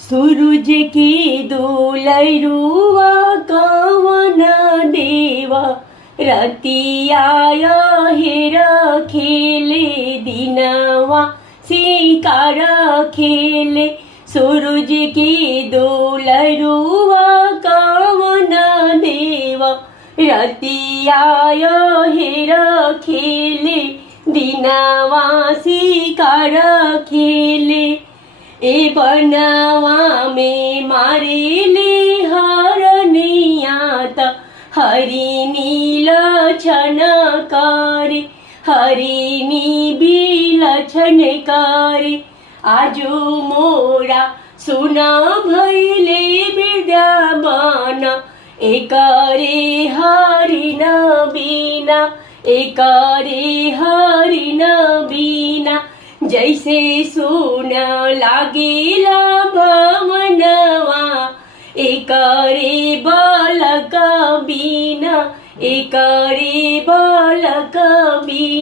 सूरज के दुलरुआ कवन देवा रतिया हेर खेले दिनवा शिकार खेले। सूरज के दुलरुआ कवन देवा रतिया हेर खेले दिनवा शिकार खेले। ए बनवा में मारेले हरनिया त हरिणी लक्षण करे हरिणी बिलक्षण करे। आजु मोरा सुन भैले वृंदावन एकरे हरिण बिना एकरे हरिण बिना। जैसे सुन लागेला भवनवा एकरे बालक बिना एकरे बालक बिना।